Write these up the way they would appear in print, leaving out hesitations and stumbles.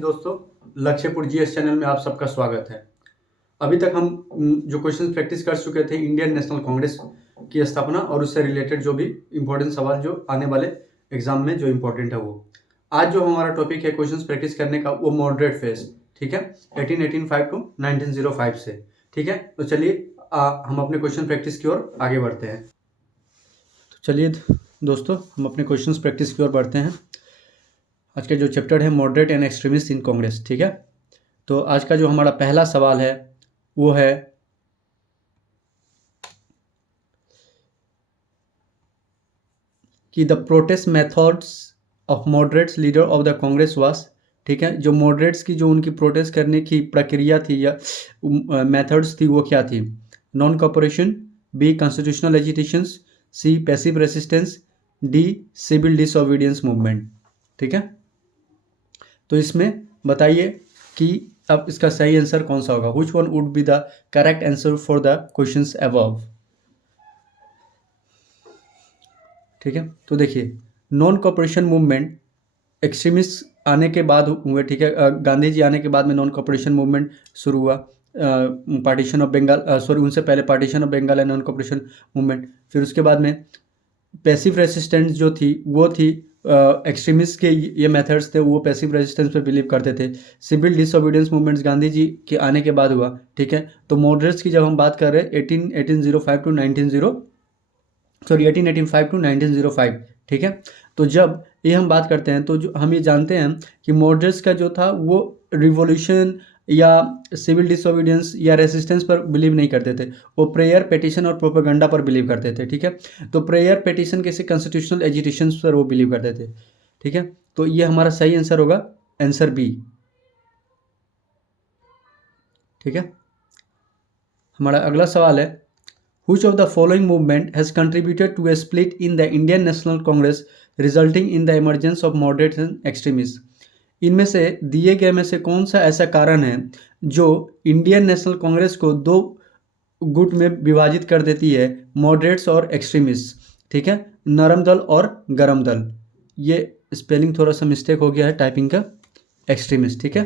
दोस्तों, लक्ष्यपुर GS channel में आप सबका स्वागत है। अभी तक हम जो क्वेश्चन प्रैक्टिस कर चुके थे इंडियन नेशनल कांग्रेस की स्थापना और उससे रिलेटेड जो भी इम्पोर्टेंट सवाल जो आने वाले एग्जाम में जो इम्पोर्टेंट है वो। आज जो हमारा टॉपिक है क्वेश्चन प्रैक्टिस करने का वो मॉडरेट फेज, ठीक है, 1885 टू 1905 से। ठीक है, तो चलिए हम अपने क्वेश्चन प्रैक्टिस की ओर आगे बढ़ते हैं। तो चलिए दोस्तों, हम अपने क्वेश्चन प्रैक्टिस की ओर बढ़ते हैं। आज का जो चैप्टर है मॉडरेट एंड एक्सट्रीमिस्ट इन कांग्रेस, ठीक है। तो आज का जो हमारा पहला सवाल है वो है कि the protest methods of moderates leader of the Congress was, ठीक है, जो मॉडरेट्स की जो उनकी प्रोटेस्ट करने की प्रक्रिया थी या मेथड्स थी वो क्या थी? Non cooperation, B constitutional agitations, C passive resistance, D civil disobedience movement. ठीक है, तो इसमें बताइए कि अब इसका सही आंसर कौन सा होगा। Which one would be the correct answer for the questions above. ठीक है, तो देखिए नॉन कॉपरेशन मूवमेंट एक्सट्रीमिस्ट आने के बाद हुए, ठीक है, गांधी जी आने के बाद में नॉन कॉपरेशन मूवमेंट शुरू हुआ। पार्टीशन ऑफ बंगाल, सॉरी उनसे पहले partition of Bengal and non cooperation movement. फिर उसके बाद में पैसिव रेसिस्टेंस जो थी वो थी एक्सट्रीमिस्ट के ये मेथड्स थे, वो पैसिव रेजिस्टेंस पे बिलीव करते थे। Civil disobedience movements Gandhi ji के आने के बाद हुआ, ठीक है। तो मॉडरेट्स की जब हम बात कर रहे हैं 1885 टू 1905, ठीक है। तो जब ये हम बात करते हैं तो जो हम ये जानते हैं कि मॉडरेट्स का जो था वो रिवॉल्यूशन या सिविल डिसओबीडियंस या रेसिस्टेंस पर बिलीव नहीं करते थे, वो प्रेयर, पेटिशन और प्रोपेगेंडा पर बिलीव करते थे। ठीक है, तो प्रेयर, पेटिशन कैसे कॉन्स्टिट्यूशनल एजिटेशंस पर वो बिलीव करते थे। ठीक है, तो ये हमारा सही आंसर होगा, आंसर बी। ठीक है, हमारा अगला सवाल है Which of the following movement has contributed to a split in the Indian National Congress resulting in the emergence of moderates and extremists? इनमें से दिए गए में से कौन सा ऐसा कारण है जो इंडियन नेशनल कांग्रेस को दो गुट में विभाजित कर देती है, मॉडरेट्स और एक्सट्रीमिस्ट। ठीक है, नरम दल और गरम दल। ये स्पेलिंग थोड़ा सा मिस्टेक हो गया है टाइपिंग का, एक्सट्रीमिस्ट। ठीक है,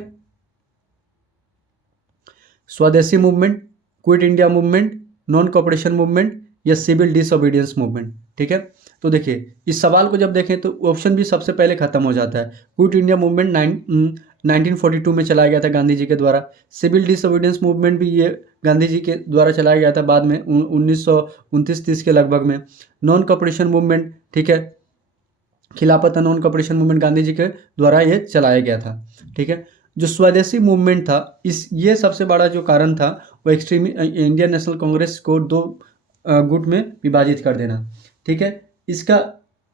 स्वदेशी movement, quit India movement, non cooperation movement या सिविल डिसओबीडियंस मूवमेंट। ठीक है, तो देखिए इस सवाल को जब देखें तो ऑप्शन भी सबसे पहले खत्म हो जाता है। क्विट इंडिया मूवमेंट 1942 में चलाया गया था गांधी जी के द्वारा। सिविल डिसओबीडियंस मूवमेंट भी ये गांधी जी के द्वारा चलाया गया था बाद में 1929-30 के लगभग में। नॉन कॉपरेशन मूवमेंट, ठीक है, खिलाफत non cooperation movement Gandhi ji के द्वारा ये चलाया गया था। ठीक है, जो स्वदेशी मूवमेंट था ये सबसे बड़ा जो कारण था वो इंडियन नेशनल कांग्रेस को दो गुट में विभाजित कर देना। ठीक है, इसका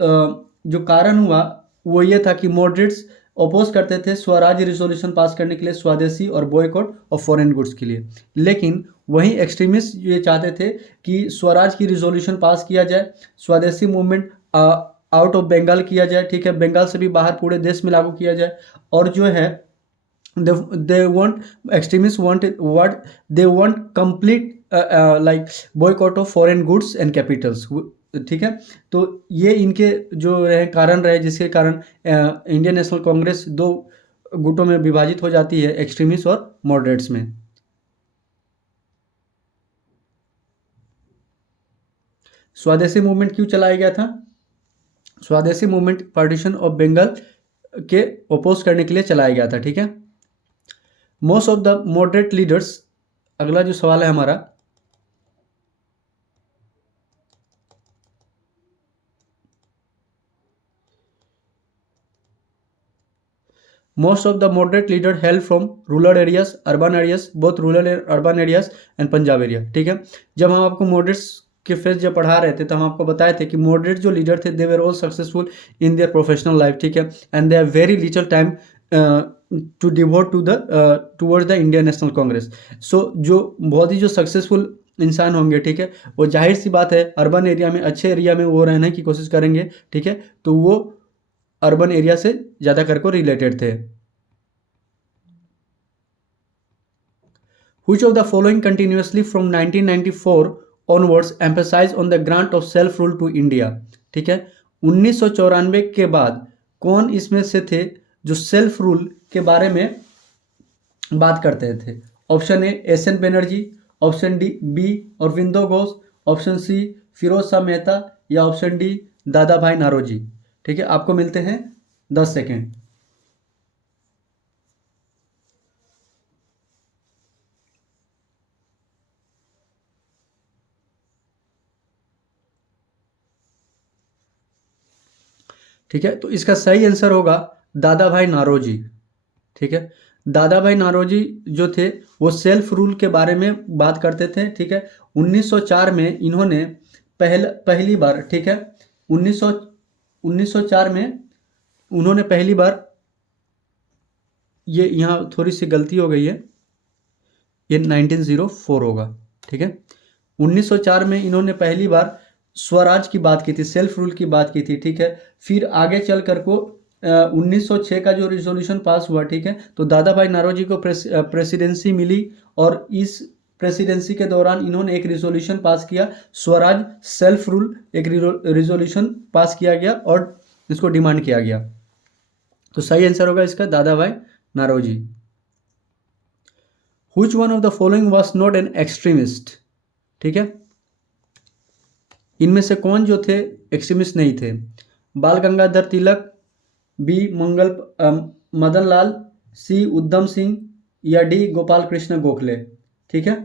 जो कारण हुआ वो ये था कि मॉडरेट्स अपोज करते थे स्वराज रिजोल्यूशन पास करने के लिए, स्वदेशी और बॉयकॉट ऑफ फॉरेन गुड्स के लिए। लेकिन वहीं एक्सट्रीमिस्ट ये चाहते थे कि स्वराज की रिजोल्यूशन पास किया जाए, स्वदेशी मूवमेंट आउट ऑफ बंगाल किया जाए, ठीक है, बंगाल से भी बाहर पूरे देश में लागू किया जाए। और जो है they want, extremists want what they want complete like boycott of foreign goods and capitals। ठीक है, तो ये इनके जो रहे कारण रहे जिसके कारण इंडियन नेशनल कांग्रेस दो गुटों में विभाजित हो जाती है, एक्सट्रीमिस्ट और मॉडरेट्स में। स्वदेशी मूवमेंट क्यों चलाया गया था? स्वदेशी मूवमेंट पार्टीशन ऑफ बंगाल के अपोज करने के लिए चलाया गया था। ठीक है, most of the moderate leaders, अगला जो सवाल है हमारा, most of the moderate leader help from rural areas, urban areas, both rural and urban areas and Punjab area. ठीक है, जब हम आपको मॉडरेट्स के फेज जब पढ़ा रहे थे तो हम आपको बताए थे कि मॉडरेट जो लीडर थे they were all successful in their professional life. ठीक है, and they have very little time to devote towards the Indian national Congress. So जो बहुत ही जो सक्सेसफुल इंसान होंगे, ठीक है, वो जाहिर सी बात है अर्बन एरिया में, अच्छे एरिया में वो रहने की कोशिश करेंगे। ठीक है, तो वो अर्बन एरिया से ज़्यादा कर को रिलेटेड थे। Which of the following continuously from 1994 onwards emphasize on the grant of self rule to India? ठीक है, 1994 के बाद कौन इसमें से थे जो सेल्फ रूल के बारे में बात करते थे। Option A S N Banerjee, option D B Aurobindo Ghosh, option C Firoz Shah Mehta या ऑप्शन डी दादा भाई नारोजी। ठीक है, आपको मिलते हैं 10 सेकेंड। ठीक है, तो इसका सही आंसर होगा दादा भाई नारोजी। ठीक है, दादा भाई नारोजी जो थे वो सेल्फ रूल के बारे में बात करते थे। ठीक है, 1904 में इन्होंने पहली बार, ठीक है, 1904 में उन्होंने पहली बार, ये यहाँ थोड़ी सी गलती हो गई है, ये 1904 होगा। ठीक है, 1904 में इन्होंने पहली बार स्वराज की बात की थी, सेल्फ रूल की बात की थी। ठीक है, फिर आगे चल कर को 1906 का जो रिजोल्यूशन पास हुआ, ठीक है, तो दादा भाई नारोजी को प्रेसिडेंसी मिली और इस प्रेसिडेंसी के दौरान इन्होंने एक रिजोल्यूशन पास किया, स्वराज सेल्फ रूल, एक रिजोल्यूशन पास किया गया और इसको डिमांड किया गया। तो सही आंसर होगा इसका दादा Bhai Naoroji. Which one of the following was not an extremist? ठीक है, इनमें से कौन जो थे एक्सट्रीमिस्ट नहीं थे? बाल गंगाधर तिलक, बी मदन लाल, सी उधम सिंह या डी गोपाल कृष्ण गोखले। ठीक है,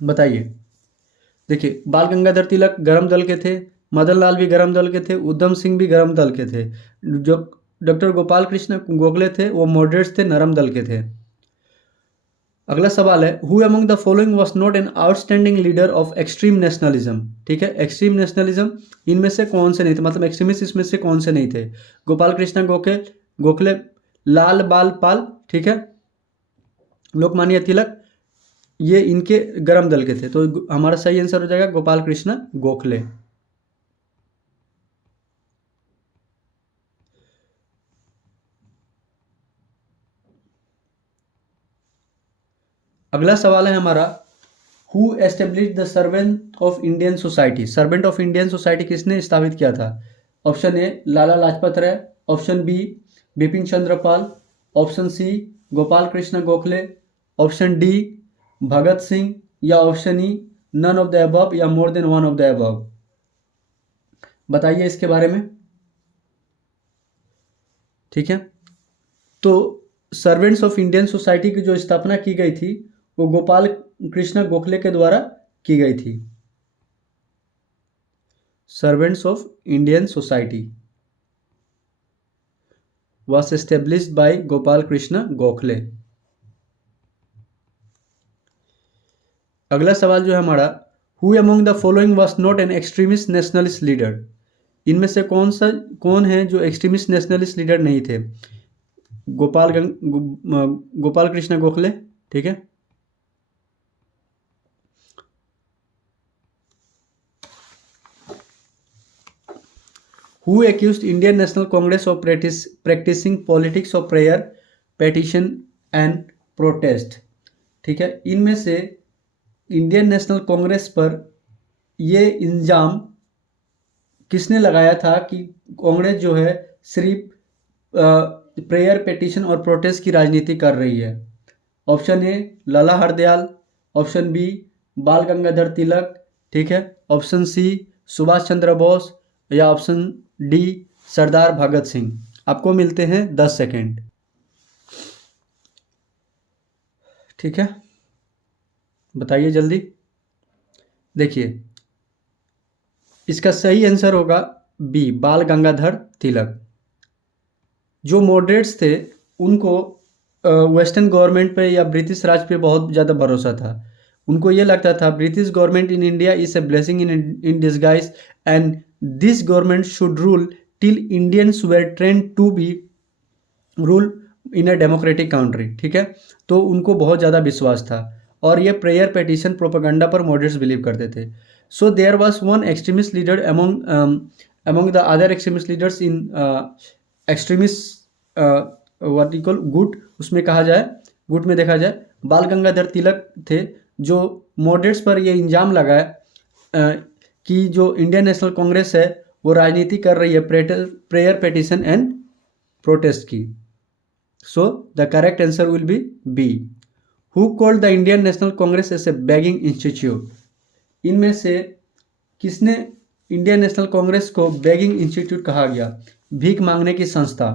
बताइए। देखिए, बाल गंगाधर तिलक गरम दल के थे, मदन लाल भी गरम दल के थे, उधम सिंह भी गरम दल के थे। जो डॉक्टर गोपाल कृष्ण गोखले थे वो मॉडरेट्स थे, नरम दल के थे। अगला सवाल है, who among the following was not an outstanding leader of extreme nationalism. ठीक है, एक्सट्रीम नेशनलिज्म इनमें से कौन से नहीं थे, मतलब एक्सट्रीमिस्ट इसमें से कौन से नहीं थे? गोपाल कृष्ण गोखले, लाल बाल पाल, ठीक है, लोकमान्य तिलक, ये इनके गरम दल के थे। तो हमारा सही आंसर हो जाएगा गोपाल कृष्ण गोखले। अगला सवाल है हमारा, who establish the servant of Indian society. Servant of Indian society किसने स्थापित किया था? Option A Lala Lajpat Rai, option B Bipin Chandra Pal, option C Gopal Krishna Gokhale, option D Bhagat Singh या option E none of the above या more than one of the above. बताइए इसके बारे में। ठीक है, तो सर्वेंट्स ऑफ इंडियन सोसाइटी की जो स्थापना की गई थी वो गोपाल कृष्ण गोखले के द्वारा की गई थी। Servants of Indian society was established by Gopal Krishna Gokhale. अगला सवाल जो है हमारा, who among the following was not an extremist nationalist leader. इनमें से कौन है जो एक्सट्रीमिस्ट नेशनलिस्ट लीडर नहीं थे? गोपाल कृष्ण गोखले, ठीक है, who accused Indian national Congress of practicing politics of prayer, petition and protest. ठीक है, इनमें से इंडियन नेशनल कांग्रेस पर ये इल्ज़ाम किसने लगाया था कि कांग्रेस जो है सिर्फ प्रेयर, पेटिशन और प्रोटेस्ट की राजनीति कर रही है? Option A Lala Hardayal, option B Bal Gangadhar Tilak, ठीक है, ऑप्शन सी सुभाष चंद्र बोस या ऑप्शन डी सरदार भगत सिंह। आपको मिलते हैं 10 सेकेंड। ठीक है, बताइए जल्दी। देखिए, इसका सही आंसर होगा बी बाल गंगाधर तिलक। जो मॉडरेट्स थे उनको वेस्टर्न गवर्नमेंट पे या ब्रिटिश राज पे बहुत ज़्यादा भरोसा था। उनको ये लगता था British government in India is a blessing in disguise and this government should rule till Indians were trained to be rule in a democratic country. ठीक है, तो उनको बहुत ज़्यादा विश्वास था और ये प्रेयर, पेटिशन, प्रोपेगेंडा पर मॉडरेट्स बिलीव करते थे। So there was one extremist leader among the other extremist leaders in extremist vertical गुट, उसमें कहा जाए, गुट में देखा जाए बाल गंगाधर तिलक थे जो मॉडरेट्स पर ये इल्ज़ाम लगाया कि जो इंडियन नेशनल कांग्रेस है वो राजनीति कर रही है प्रेयर, पेटिशन एंड प्रोटेस्ट की। So the correct answer will be B. Who called the Indian national Congress as a begging institute? इनमें से किसने इंडियन नेशनल कांग्रेस को बेगिंग इंस्टीट्यूट कहा गया? भीख मांगने की संस्था।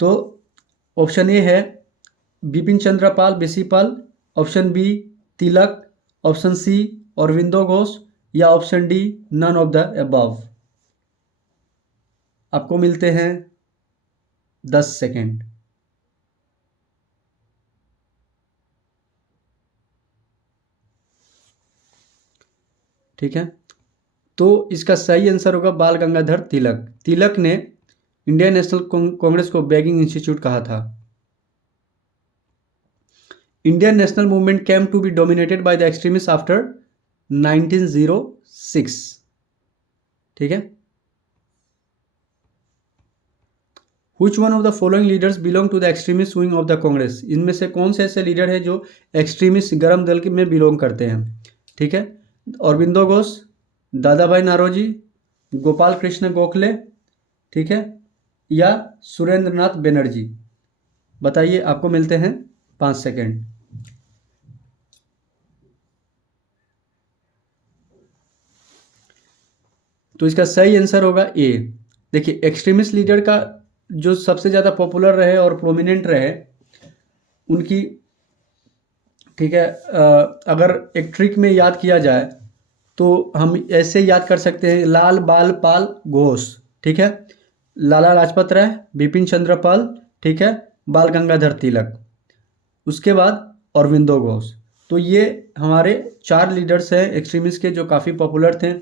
तो ऑप्शन ए है Bipin Chandra Pal, B C Pal, option B Tilak, option C Aurobindo Ghosh, या option D none of the above. आपको मिलते हैं 10 सेकेंड। ठीक है, तो इसका सही आंसर होगा बाल गंगाधर तिलक। तिलक ने इंडियन नेशनल कांग्रेस को बेगिंग इंस्टीट्यूट कहा था। Indian National movement came to be dominated by the extremist after 1906। ठीक है, Which one of the following leaders belong to the extremist wing of the Congress? इनमें से कौन से ऐसे लीडर हैं जो एक्सट्रीमिस्ट गर्म दल में बिलोंग करते हैं? ठीक है, अरविंदो घोष, दादा भाई नारोजी, गोपाल कृष्ण गोखले, ठीक है, या सुरेंद्र नाथ बनर्जी। बताइए, आपको मिलते हैं 5 सेकेंड। तो इसका सही आंसर होगा ए। देखिए, एक्सट्रीमिस्ट लीडर का जो सबसे ज़्यादा पॉपुलर रहे और प्रोमिनेंट रहे उनकी, ठीक है, अगर एक ट्रिक में याद किया जाए तो हम ऐसे याद कर सकते हैं, लाल बाल पाल घोष। ठीक है, लाला लाजपत राय, बिपिन चंद्र पाल, ठीक है, बाल गंगाधर तिलक, उसके बाद अरविंदो घोष। तो ये हमारे 4 लीडर्स हैं एक्सट्रीमिस्ट के जो काफ़ी पॉपुलर थे।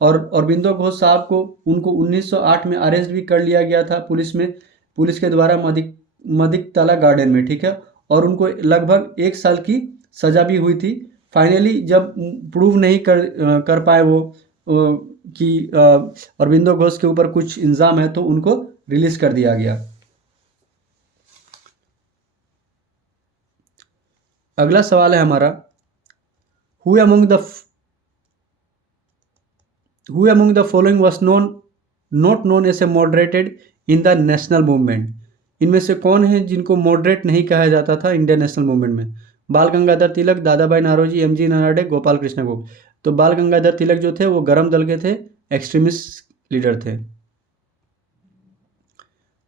और अरविंदो घोष साहब को उनको 1908 में अरेस्ट भी कर लिया गया था पुलिस के द्वारा मदिकतला गार्डन में। ठीक है, और उनको लगभग 1 साल की सज़ा भी हुई थी। फाइनली जब प्रूव नहीं कर पाए वो कि अरविंदो घोष के ऊपर कुछ इल्ज़ाम है तो उनको रिलीज़ कर दिया गया। अगला सवाल है हमारा, who among the following was not known as a moderated in the national movement? इनमें से कौन है जिनको मॉडरेट नहीं कहा जाता था इंडियन नेशनल मूवमेंट में? बाल गंगाधर तिलक, दादा भाई नारोजी, एमजी नराडे, गोपाल कृष्ण गोखले। तो बाल गंगाधर तिलक जो थे वो गरम दल के थे, एक्सट्रीमिस्ट लीडर थे।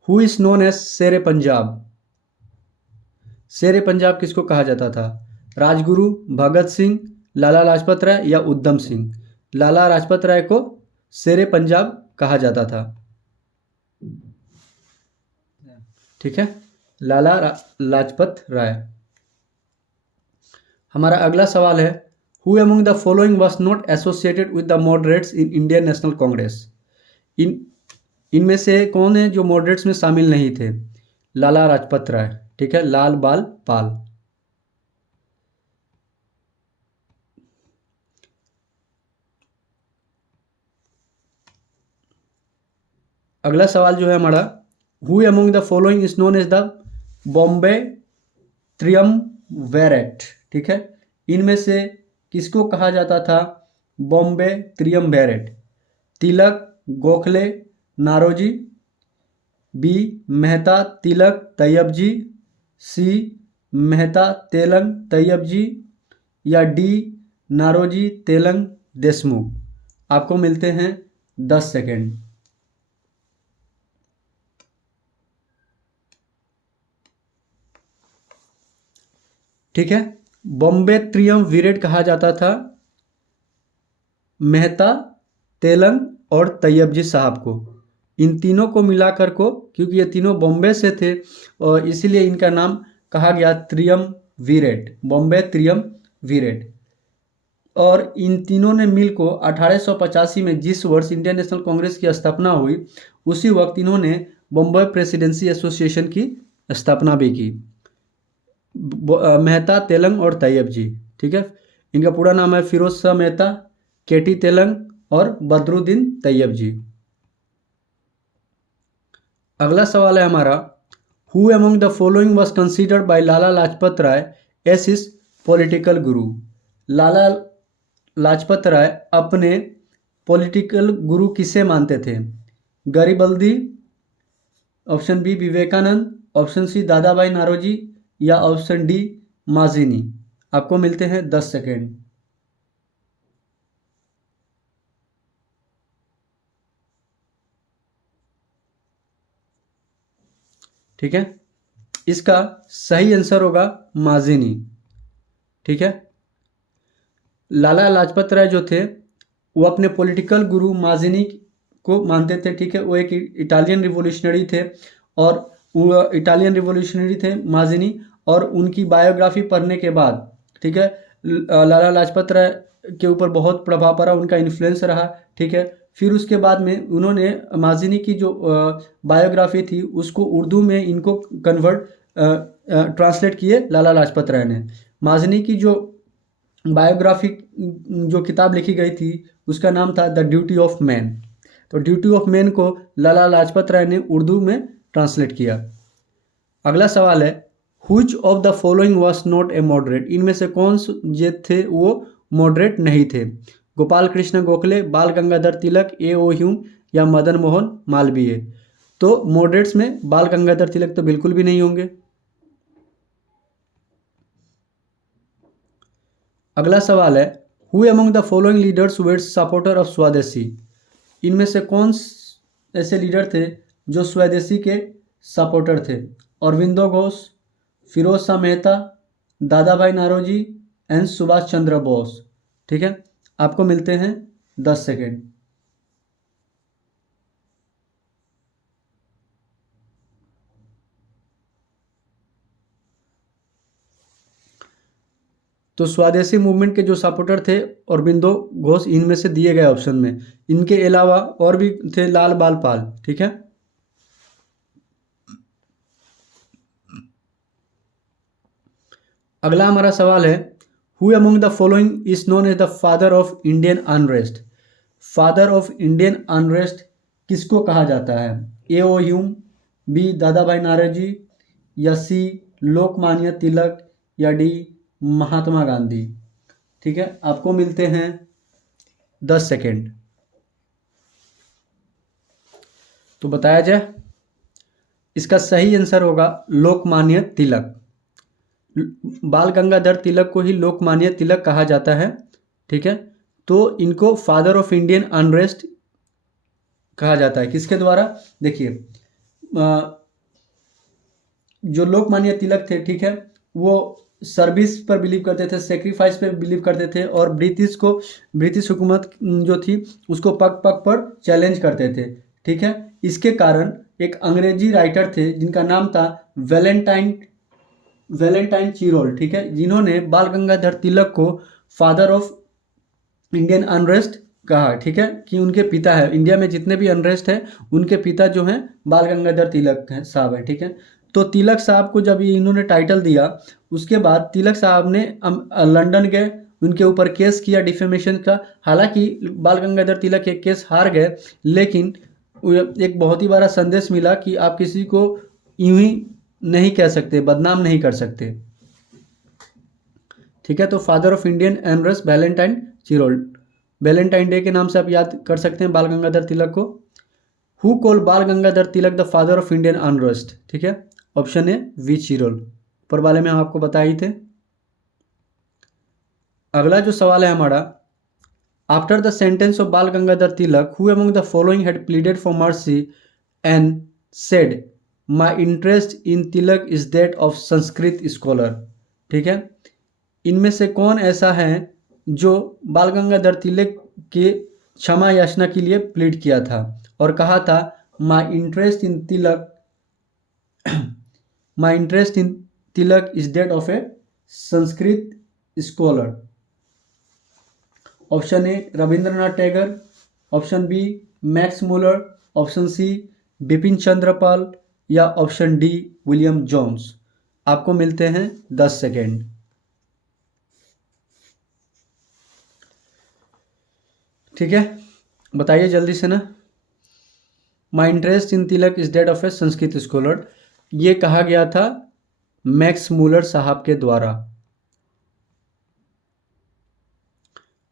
हु इज नोन एज शेर पंजाब? शेर पंजाब किसको कहा जाता था? राजगुरु, भगत सिंह, लाला लाजपत राय, या उधम सिंह? लाला लाजपत राय को शेर पंजाब कहा जाता था। ठीक है, लाला लाजपत राय। हमारा अगला सवाल है, who among the following was not associated with the moderates in Indian national Congress? इनमें से कौन है जो मॉडरेट्स में शामिल नहीं थे? लाला लाजपत राय, ठीक है, लाल बाल पाल। अगला सवाल जो है हमारा, who among the following is known as the Bombay triumvirate? ठीक है, इनमें से किसको कहा जाता था Bombay triumvirate? Tilak, Gokhale, Naoroji, B Mehta Tilak Tyabji, C Mehta Telang Tyabji, या डी नारोजी तेलंग देशमुख? आपको मिलते हैं 10 सेकेंड। ठीक है, बॉम्बे त्रियम्विरेट कहा जाता था मेहता, तेलंग और तैयब जी साहब को। इन तीनों को मिलाकर को, क्योंकि ये तीनों बॉम्बे से थे और इसीलिए इनका नाम कहा गया त्रियम्विरेट, बॉम्बे त्रियम्विरेट। और इन तीनों ने मिल को 1885 में, जिस वर्ष इंडियन नेशनल कांग्रेस की स्थापना हुई, उसी वक्त इन्होंने बॉम्बे प्रेसिडेंसी एसोसिएशन की स्थापना भी की। मेहता, तेलंग और तैयब जी। ठीक है, इनका पूरा नाम है फिरोज शाह मेहता, केटी तेलंग और बदरुद्दीन तैयब जी। अगला सवाल है हमारा, who among the following was considered by Lala Lajpat Rai as his political guru? Lala Lajpat राय अपने पॉलिटिकल गुरु किसे मानते थे? Garibaldi, option B Vivekananda, option C Dada Bhai Naoroji या ऑप्शन डी माजिनी। आपको मिलते हैं 10 सेकेंड। ठीक है, इसका सही आंसर होगा माजिनी। ठीक है, लाला लाजपत राय जो थे वो अपने पॉलिटिकल गुरु माजिनी को मानते थे। ठीक है, वो एक इटालियन रिवोल्यूशनरी थे और वो इटालियन रिवोल्यूशनरी थे माजिनी। और उनकी बायोग्राफी पढ़ने के बाद, ठीक है, लाला लाजपत राय के ऊपर बहुत प्रभाव पड़ा, उनका इन्फ्लुएंस रहा। ठीक है, फिर उसके बाद में उन्होंने माजिनी की जो बायोग्राफी थी उसको उर्दू में इनको कन्वर्ट ट्रांसलेट किए लाला लाजपत राय ने। माजिनी की जो बायोग्राफी जो किताब लिखी गई थी उसका नाम था द ड्यूटी ऑफ मैन। तो ड्यूटी ऑफ मैन को लाला लाजपत राय ने उर्दू में ट्रांसलेट किया। अगला सवाल है, हुच of the following was not a moderate. इनमें से कौन जे थे वो मॉडरेट नहीं थे? गोपाल कृष्ण गोखले, बाल गंगाधर तिलक, ए.ओ. ह्यूम या मदन मोहन मालवीय। तो मॉडरेट्स में बाल गंगाधर तिलक तो बिल्कुल भी नहीं होंगे। अगला सवाल है, who among the following leaders were supporter of स्वदेशी। इनमें से कौन ऐसे लीडर थे जो स्वदेशी के सपोर्टर थे? अरविंदो घोष, फिरोज शाह मेहता, दादा भाई नारोजी एंड सुभाष चंद्र बोस। ठीक है, आपको मिलते हैं 10 सेकेंड। तो स्वदेशी मूवमेंट के जो सपोर्टर थे अरविंदो घोष इनमें से दिए गए ऑप्शन में। इनके अलावा और भी थे लाल बाल पाल। ठीक है, अगला हमारा सवाल है, who among the following is known as the father of Indian unrest. Father of Indian unrest किसको कहा जाता है? ए.ओ. ह्यूम, बी दादा भाई नारोजी या सी लोकमान्य तिलक या डी महात्मा गांधी। ठीक है, आपको मिलते हैं 10 सेकेंड। तो बताया जाए, इसका सही आंसर होगा लोकमान्य तिलक। बाल गंगाधर तिलक को ही लोकमान्य तिलक कहा जाता है। ठीक है, तो इनको फादर ऑफ इंडियन अनरेस्ट कहा जाता है। किसके द्वारा? देखिए, जो लोकमान्य तिलक थे, ठीक है, वो सर्विस पर बिलीव करते थे, सेक्रीफाइस पर बिलीव करते थे और ब्रिटिश हुकूमत जो थी उसको पग पग पर चैलेंज करते थे। ठीक है, इसके कारण एक अंग्रेजी राइटर थे जिनका नाम था वैलेंटाइन चिरोल। ठीक है, जिन्होंने बाल गंगाधर तिलक को फादर ऑफ इंडियन अनरेस्ट कहा। ठीक है, कि उनके पिता है, इंडिया में जितने भी अनरेस्ट है उनके पिता जो हैं बाल गंगाधर तिलक साहब हैं। ठीक है, तो तिलक साहब को जब इन्होंने टाइटल दिया उसके बाद तिलक साहब ने लंदन गए, उनके ऊपर केस किया डिफेमेशन का। हालांकि बाल गंगाधर तिलक ये केस हार गए, लेकिन एक बहुत ही बड़ा संदेश मिला कि आप किसी को यूं ही नहीं कह सकते, बदनाम नहीं कर सकते। ठीक है, तो father of Indian unrest Valentine Chirol, Valentine day के नाम से आप याद कर सकते हैं बाल गंगाधर तिलक को। Who call Bal Gangadhar Tilak the father of Indian unrest? ठीक है, ऑप्शन ए वी चिरोल। ऊपर वाले में हम आपको बताए ही थे। अगला जो सवाल है हमारा, after the sentence of Bal Gangadhar Tilak who among the following had pleaded for mercy and said my interest in Tilak is that of Sanskrit scholar. ठीक है, इनमें से कौन ऐसा है जो बाल गंगाधर तिलक के क्षमा याचना के लिए प्लीड किया था और कहा था my interest in Tilak is that of a Sanskrit scholar. Option A Rabindranath Tagore, option B Max Muller, option C Bipin Chandrapal या ऑप्शन डी विलियम जोन्स। आपको मिलते हैं 10 सेकेंड। ठीक है, बताइए जल्दी से ना। My interest in Tilak is that of a Sanskrit scholar, ये कहा गया था मैक्स मुलर साहब के द्वारा।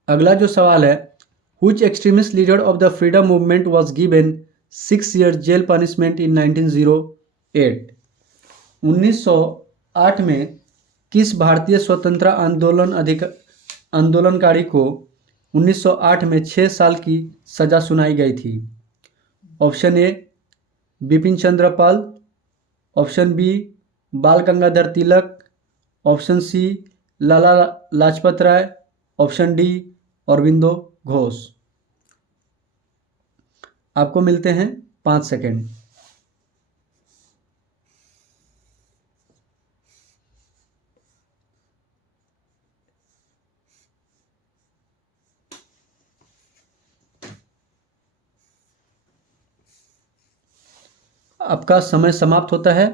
अगला जो सवाल है, which extremist leader of the freedom movement was given 6 years jail punishment in 1908। 1908 में किस भारतीय स्वतंत्रता आंदोलनकारी को 1908 में 6 साल की सजा सुनाई गई थी? Option A Bipin Chandra Pal, option B Bal Gangadhar Tilak, option C Lala Lajpat Rai, option D Aurobindo Ghosh. आपको मिलते हैं 5 सेकेंड। आपका समय समाप्त होता है।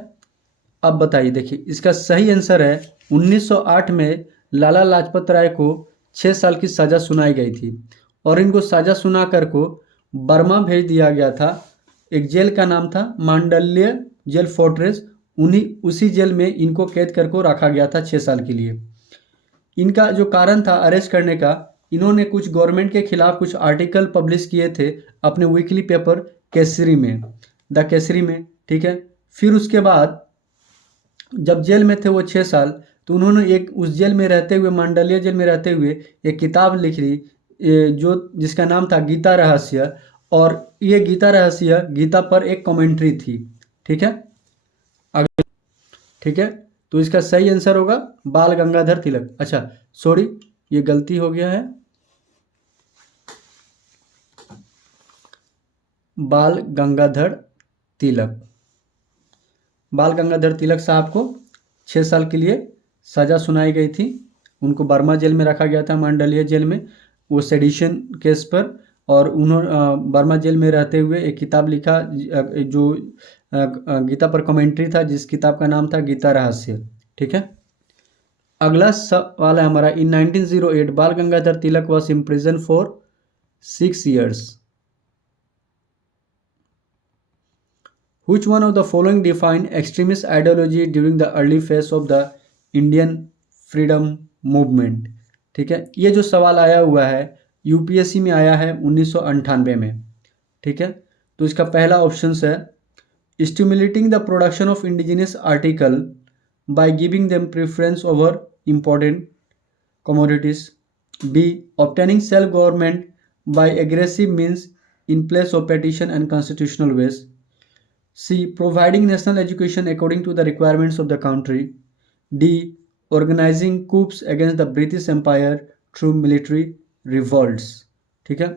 अब बताइए, देखिए इसका सही आंसर है 1908 में लाला लाजपत राय को 6 साल की सज़ा सुनाई गई थी और इनको सज़ा सुनाकर को बर्मा भेज दिया गया था। एक जेल का नाम था मांडल्य जेल फोर्ट्रेस, उसी जेल में इनको कैद कर को रखा गया था 6 साल के लिए। इनका जो कारण था अरेस्ट करने का, इन्होंने कुछ गवर्नमेंट के खिलाफ कुछ आर्टिकल पब्लिश किए थे अपने वीकली पेपर केसरी में, द केसरी में, ठीक है। फिर उसके बाद जब जेल में थे वो 6 साल, तो उन्होंने एक उस जेल में रहते हुए, मांडल्य जेल में रहते हुए एक किताब लिख ली जो जिसका नाम था गीता रहस्य, और ये गीता रहस्य गीता पर एक कमेंट्री थी, ठीक है। अगले, ठीक है, तो इसका सही आंसर होगा बाल गंगाधर तिलक। अच्छा सॉरी, ये गलती हो गया है, बाल गंगाधर तिलक। बाल गंगाधर तिलक साहब को 6 साल के लिए सज़ा सुनाई गई थी। उनको बर्मा जेल में रखा गया था, मांडलिया जेल में, वो सेडिशन केस पर। और उन्होंने बर्मा जेल में रहते हुए एक किताब लिखा जो गीता पर कमेंट्री था, जिस किताब का नाम था गीता रहस्य, ठीक है। अगला सवाल है हमारा, in 1908 Bal Gangadhar Tilak was imprison for 6 years। Which one of the following defined extremist ideology during the early phase of the Indian freedom movement? ठीक है, ये जो सवाल आया हुआ है यूपीएससी में आया है 1998 में, ठीक है। तो इसका पहला ऑप्शन है stimulating the production of indigenous article by giving them preference over important commodities, B obtaining self government by aggressive means in place of petition and constitutional ways, C. Providing national education according to the requirements of the country. D. Organizing coups against the British Empire through military revolts। ठीक है,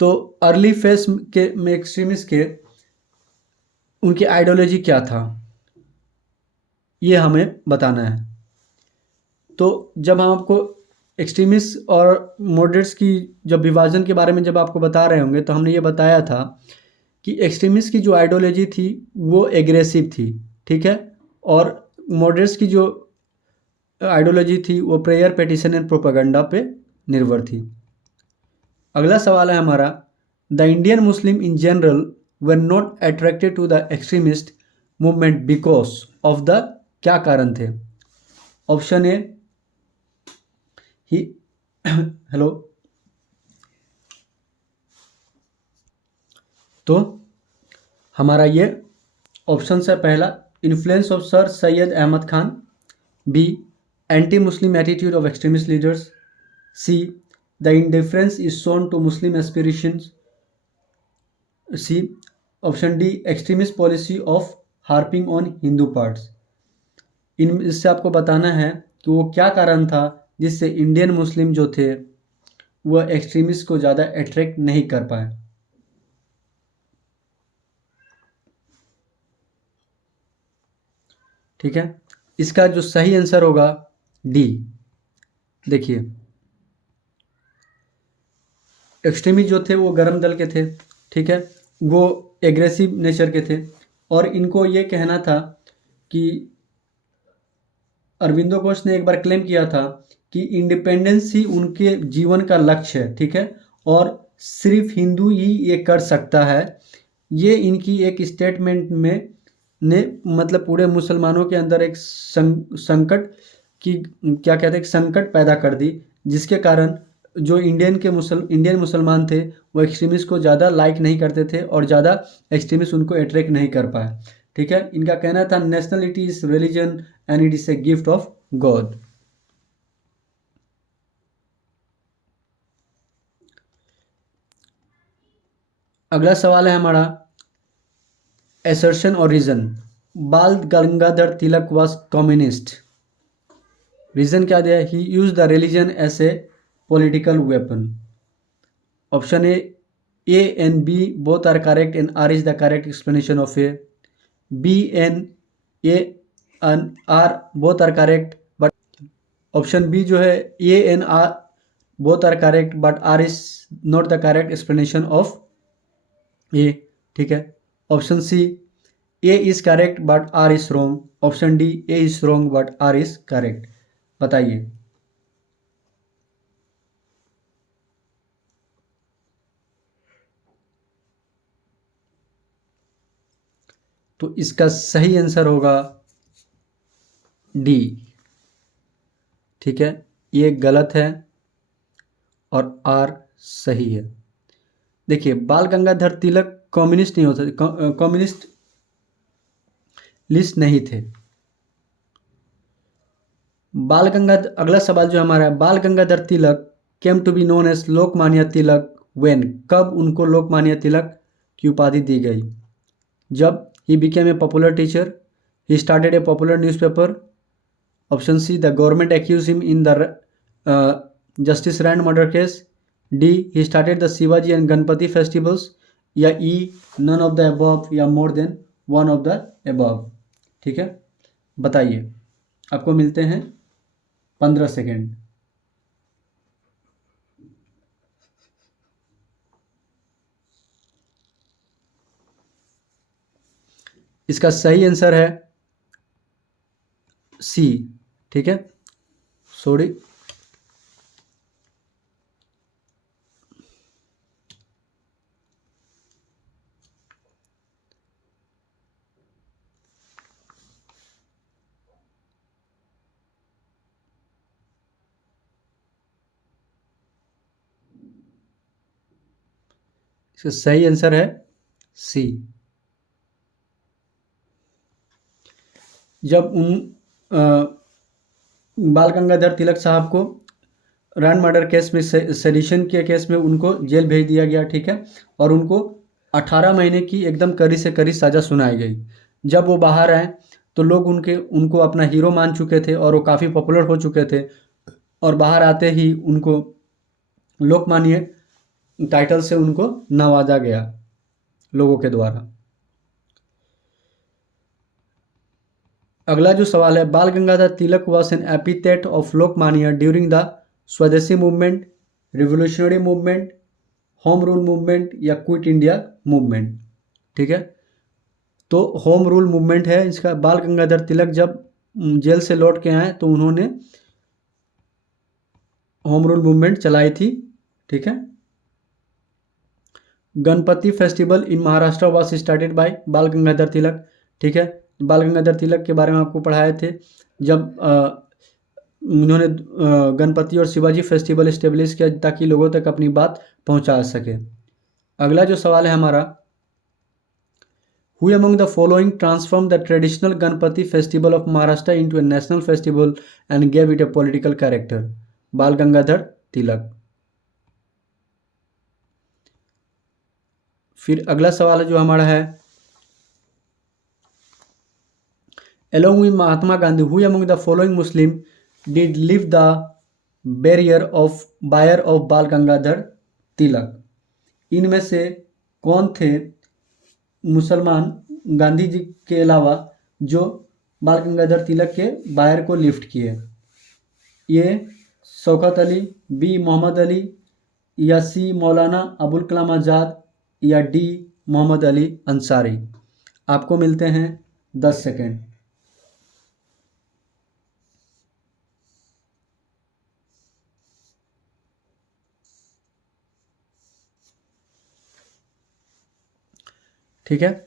तो early phase के में extremist के उनकी ideology क्या था, ये हमें बताना है। तो जब हम आपको एक्सट्रीमिस्ट और मॉडरेट्स की जब विभाजन के बारे में जब आपको बता रहे होंगे, तो हमने ये बताया था कि एक्सट्रीमिस्ट की जो आइडियोलॉजी थी वो एग्रेसिव थी, ठीक है, और मॉडरेट्स की जो आइडियोलॉजी थी वो प्रेयर, पेटिशन एंड प्रोपेगेंडा पे निर्भर थी। अगला सवाल है हमारा, the Indian Muslim in general were not attracted to the extremist movement because of the, क्या कारण थे? ऑप्शन ए ही हेलो, तो हमारा ये ऑप्शन है पहला, influence of Sir Syed Ahmad Khan, B anti Muslim attitude of extremist leaders, C the indifference is shown to Muslim aspirations, C option D extremist policy of harping on Hindu parts. इससे आपको बताना है कि वो क्या कारण था जिससे इंडियन मुस्लिम जो थे वह एक्सट्रीमिस्ट को ज़्यादा अट्रैक्ट नहीं कर पाए। ठीक है, इसका जो सही आंसर होगा डी। देखिए एक्सट्रीमिस्ट जो थे वो गरम दल के थे, ठीक है, वो एग्रेसिव नेचर के थे, और इनको ये कहना था कि अरबिंदो घोष ने एक बार क्लेम किया था कि इंडिपेंडेंस ही उनके जीवन का लक्ष्य है, ठीक है, और सिर्फ हिंदू ही ये कर सकता है। ये इनकी एक स्टेटमेंट में ने मतलब पूरे मुसलमानों के अंदर एक संकट की, क्या कहते हैं, संकट पैदा कर दी, जिसके कारण जो इंडियन मुसलमान थे वो एक्सट्रीमिस्ट को ज़्यादा लाइक नहीं करते थे और ज़्यादा एक्सट्रीमिस्ट उनको अट्रैक्ट नहीं कर पाए। ठीक है, इनका कहना था nationality is religion and it is a gift of God. अगला सवाल है हमारा एसर्शन और reason. Bal Gangadhar Tilak was communist. Reason क्या दिया है? He use the religion as a political weapon. Option A and B both are correct and R is the correct explanation of A. B and A and R both are correct but option B जो है A and R both are correct but R is not the correct explanation of A. ठीक है, option C A is correct but R is wrong. Option D A is wrong but R is correct. बताइए। तो इसका सही answer होगा D. ठीक है, ये गलत है और आर सही है। देखिए, बाल गंगाधर तिलक कम्युनिस्ट नहीं होते, कम्युनिस्ट लिस्ट नहीं थे। बाल गंगाधर, अगला सवाल जो हमारा है, Bal Gangadhar Tilak came to be known as Lokmanya Tilak when. कब उनको लोकमान्य तिलक की उपाधि दी गई? जब he became a popular teacher, he started a popular newspaper. Option C the government accuse him in the justice Rand murder case. D he started the Shivaji and Ganapati festivals. या E none of the above या more than one of the above. ठीक है, बताइए। आपको मिलते हैं 15 second. इसका सही आंसर है सी। ठीक है, सॉरी, इसका सही आंसर है सी। जब बाल गंगाधर तिलक साहब को रैंड मर्डर केस में, सेडिशन के केस में उनको जेल भेज दिया गया। ठीक है, और उनको 18 महीने की एकदम कड़ी से कड़ी सज़ा सुनाई गई। जब वो बाहर आए तो लोग उनको अपना हीरो मान चुके थे और वो काफ़ी पॉपुलर हो चुके थे। और बाहर आते ही उनको लोकमान्य टाइटल से उनको नवाजा गया लोगों के द्वारा। अगला जो सवाल है, Bal Gangadhar Tilak was an epithet of Lokmanya during the Swadeshi movement, revolutionary movement, home rule movement या क्विट इंडिया मूवमेंट। ठीक है, तो होम रूल मूवमेंट है इसका। बाल गंगाधर तिलक जब जेल से लौट के आए तो उन्होंने होम रूल मूवमेंट चलाई थी। ठीक है, Ganpati festival in Maharashtra was started by बाल गंगाधर तिलक। ठीक है, बाल गंगाधर तिलक के बारे में आपको पढ़ाए थे। जब उन्होंने गणपति और शिवाजी फेस्टिवल इस्टेब्लिश किया ताकि लोगों तक अपनी बात पहुंचा सके। अगला जो सवाल है हमारा, who among the following transform the traditional Ganpati festival of Maharashtra into A national festival and gave it A political character? बाल गंगाधर तिलक। फिर अगला सवाल जो हमारा है, along with Mahatma Gandhi, who among the following Muslim did lift the barrier of बाल गंगाधर तिलक? इनमें से कौन थे मुसलमान गांधी जी के अलावा जो बाल गंगाधर तिलक के बायर को लिफ्ट किए? ये शौकत अली, बी मोहम्मद अली, या सी मौलाना अबुल कलाम आज़ाद, या डी मोहम्मद अली अंसारी। आपको मिलते हैं 10 सेकेंड। ठीक है,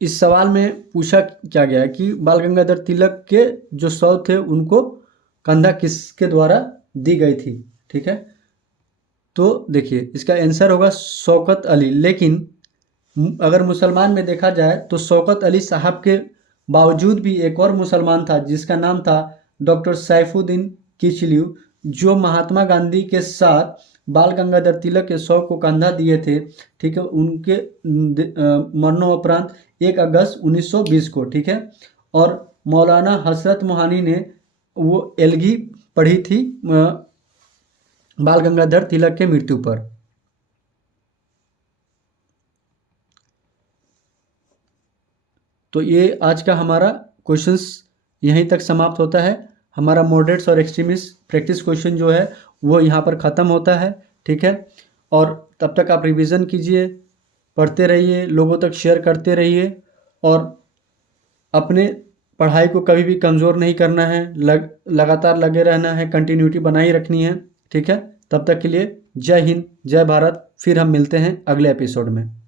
इस सवाल में पूछा क्या गया है कि बाल गंगाधर तिलक के जो 100 थे उनको कंधा किसके द्वारा दी गई थी? ठीक है, तो देखिए इसका आंसर होगा शौकत अली। लेकिन अगर मुसलमान में देखा जाए तो शौकत अली साहब के बावजूद भी एक और मुसलमान था जिसका नाम था डॉक्टर सैफुद्दीन किचलू, जो महात्मा गांधी के साथ बाल गंगाधर तिलक के शव को कंधा दिए थे। ठीक है, उनके मरणोपरांत 1 अगस्त 1920 को। ठीक है, और मौलाना हसरत मोहानी ने वो एलगी पढ़ी थी बाल गंगाधर तिलक के मृत्यु पर। तो ये आज का हमारा क्वेश्चंस यहीं तक समाप्त होता है। हमारा मॉडरेट्स और एक्सट्रीमिस्ट प्रैक्टिस क्वेश्चन जो है वो यहाँ पर ख़त्म होता है। ठीक है, और तब तक आप रिवीजन कीजिए, पढ़ते रहिए, लोगों तक शेयर करते रहिए, और अपने पढ़ाई को कभी भी कमज़ोर नहीं करना है, लगातार लगे रहना है, कंटिन्यूटी बनाई रखनी है। ठीक है, तब तक के लिए जय हिंद, जय भारत। फिर हम मिलते हैं अगले एपिसोड में।